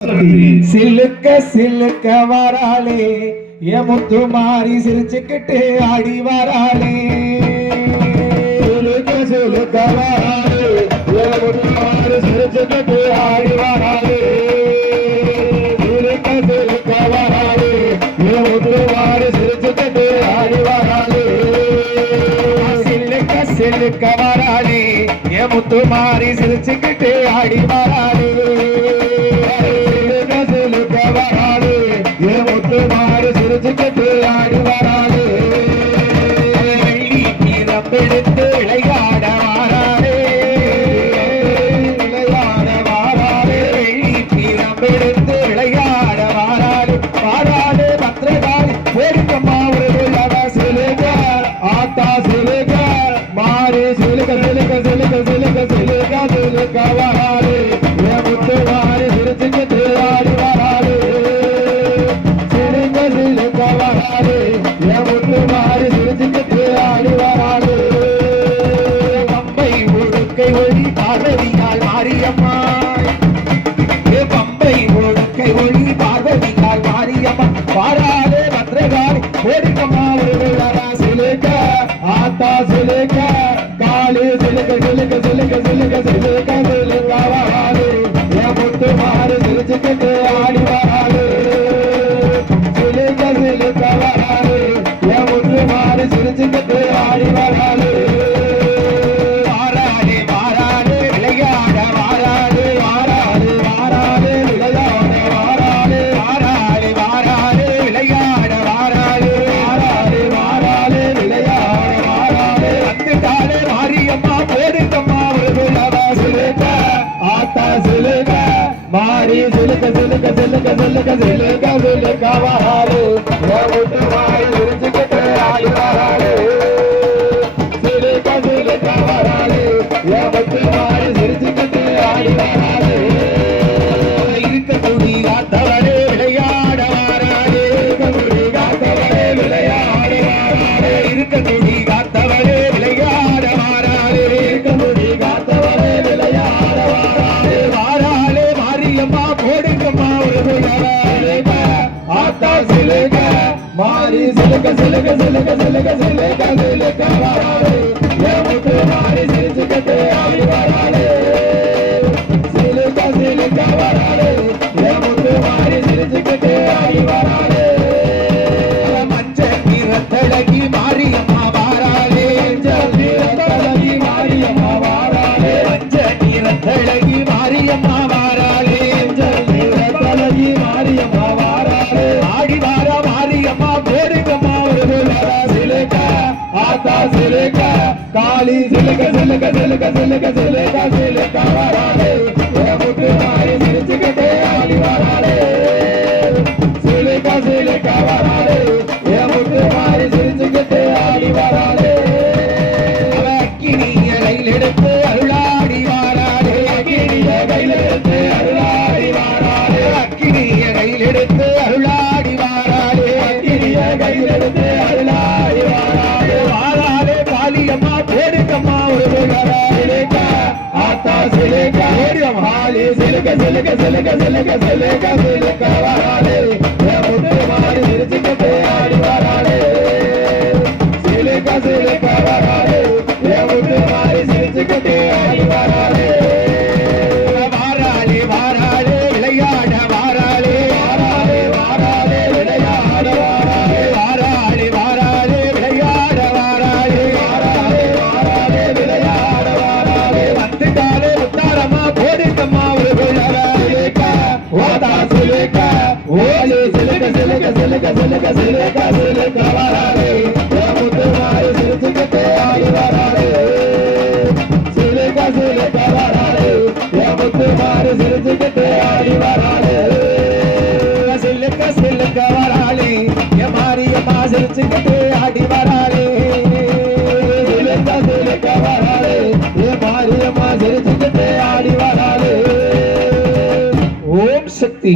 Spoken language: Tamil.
சிலுக்க சிலுக்க வராளே என் முத்து மாறி சிரிச்சுக்கிட்டு ஆடி வராளே. சிலுக்க சிலுக்க வராளே என் முத்து மாறி சிரிச்சுக்கிட்டு ஆடி வராளே. சிலுக்க சிலுக்க வராளே என் முத்து மாறி சிரிச்சுக்கிட்டு ஆடி வராளே. சிலுக்க சிலுக்க வராளே என் முத்து மாறி சிரிச்சுக்கிட்டு ஆடி வராளே. சிரிச்சுக்கிட்டு ஆடி வராளே. வெள்ளி பிறப்பெடுத்து விளையாட வாராளே. விளையாட வாராளே. வெள்ளி பிறப்பெடுத்து விளையாட வாராளே. வாராளே பத்திரகாளி வேடிக்கம்மா ஒரு சிலுக ஆத்தா சிலுக மாறி சிலுக சிலுக சிலுக சிலுக சிலுக சிலுக வராளே. முத்து மாறி சிரிச்சுக்கிட்டு ஆடி வராளே. பம்பை ஒழுக்கை ஒளி பார்வதியால் மாரியம்மா. பம்பை ஒழுக்கை ஒளி பார்வதியால் மாரியம்மா. பாராளே பத்திரகாளி வேடிக்கம்மா ஒரு சிலுக்க ஆத்தா சிலுக்க காளி சிலுக்க சிலுக்க சிலுக்க சிலுக்க சிலுக்க சிலுக்க வராளே. முத்து மாறி சிரிச்சுக்கிட்டு ஆடி வராளே. சிரிச்சுக்கிட்டு ஆடி வராளே. வாராளே வாராளே விளையாட வாராளே. வாராளே வாராளே விளையாட வாராளே. வாராளே வாராளே விளையாட வாராளே. வாராளே வாராளே விளையாட வாராளே. வந்துட்டாளே மாரியம்மா போடுங்கம்மா ஒரு சிலுக்க ஆத்தா சிலுக்க மாறி சிலுக்க சிலுக்க சிலுக்க சிலுக்க சிலுக்க சிலுக்க வராளே. முத்து மாறி சிரிச்சுக்கிட்டு ஆடி வராளே. சிலுக்க சிலுக்க வராளே. முத்து மாறி சிரிச்சுக்கிட்டு ஆடி வராளே. இருக்க துணி காத்தவளே விளையாட வாராளே. இருக்க துணி காத்தவளே விளையாட வாராளே. இருக்க துணி காத்தவளே விளையாட வாராளே. இருக்க துணி காத்தவளே விளையாட வாராளே. வாராளே மாரியம்மா போடுங்கம்மா ஒரு சிலுக்க ஆத்தா சிலுக்க மாறி சிலுக்க சிலுக்க சிலுக்க சிலுக்க சிலுக்க சிலுக்க வராளே. முத்து மாறி சிரிச்சுக்கிட்டு ஆடி வராளே. சிலுக்க சிலுக்க வராளே. முத்து மாறி சிரிச்சுக்கிட்டு ஆடி வராளே. மஞ்சள் நிறத்தழகி மாரியம்மா வாராளே. மஞ்சள் நிறத்தழகி மாரியம்மா வாராளே. மஞ்சள் நிறத்தழகி மாரியம்மா வாராளே. மஞ்சள் நிறத்தழகி மாரியம்மா வாராளே. ஆடி வார மாரியம்மா போடுங்கம்மா ஒரு சிலுக்க ஆத்தா சிலுக்க காளி சிலுக்க சிலுக்க சிலுக்க சிலுக்க சிலுக்க சிலுக்க வராளே. முத்து மாறி சிரிச்சுக்கிட்டு ஆடி வராளே. சிலுக்க சிலுக்க வராளே. முத்து மாறி சிரிச்சுக்கிட்டு ஆடி வராளே. அக்கினிய கையில் எடுத்து அருளாடி வாராளே. அக்கினிய கையில் எடுத்து அருளாடி வாராளே. அக்கினிய கையில் எடுத்து அருளாடி வாராளே. அக்கினிய கையில் எடுத்து அருளாடி வாராளே. வாராளே காளியம்மா போடுங்கம்மா ஒரு சிலுக்க ஆத்தா சிலுக்க மாறி சிலுக்க சிலுக்க சிலுக்க சிலுக்க சிலுக்க சிலுக்க வராளே. முத்து மாறி சிரிச்சுக்கிட்டு ஆடி வராளே. சிலுக்க சிலுக்க வராளே. முத்து மாறி சிரிச்சுக்கிட்டு ஆடி வராளே. வாராளே வாராளே விளையாட வாராளே. வாராளே வாராளே விளையாட வாராளே. வாராளே வாராளே விளையாட வாராளே. வாராளே வாராளே விளையாட வாராளே. வந்துட்டாளே முத்தாரம்மா போடுங்கம்மா ஒரு சிலுக்க ஓதா சிலுக்க ஓலி சிலுக்க சிலுக்க சிலுக்க சிலுக்க சிலுக்க சிலுக்க வராளே. முத்து மாறி சிரிச்சுக்கிட்டு ஆடி வராளே. சிலுக்க சிலுக்க வராளே. முத்து மாறி சிரிச்சுக்கிட்டு ஆடி வராளே. சிலுக்க சிலுக்க வராளே. மாரியம்மா சிரிச்சுக்கிட்டு ஆடி வராளே. சிலுக்க சிலுக்க வராளே. மாரியம்மா சிரிச்சுக்கிட்டு ஆடி வராளே. ஓம் சக்தி.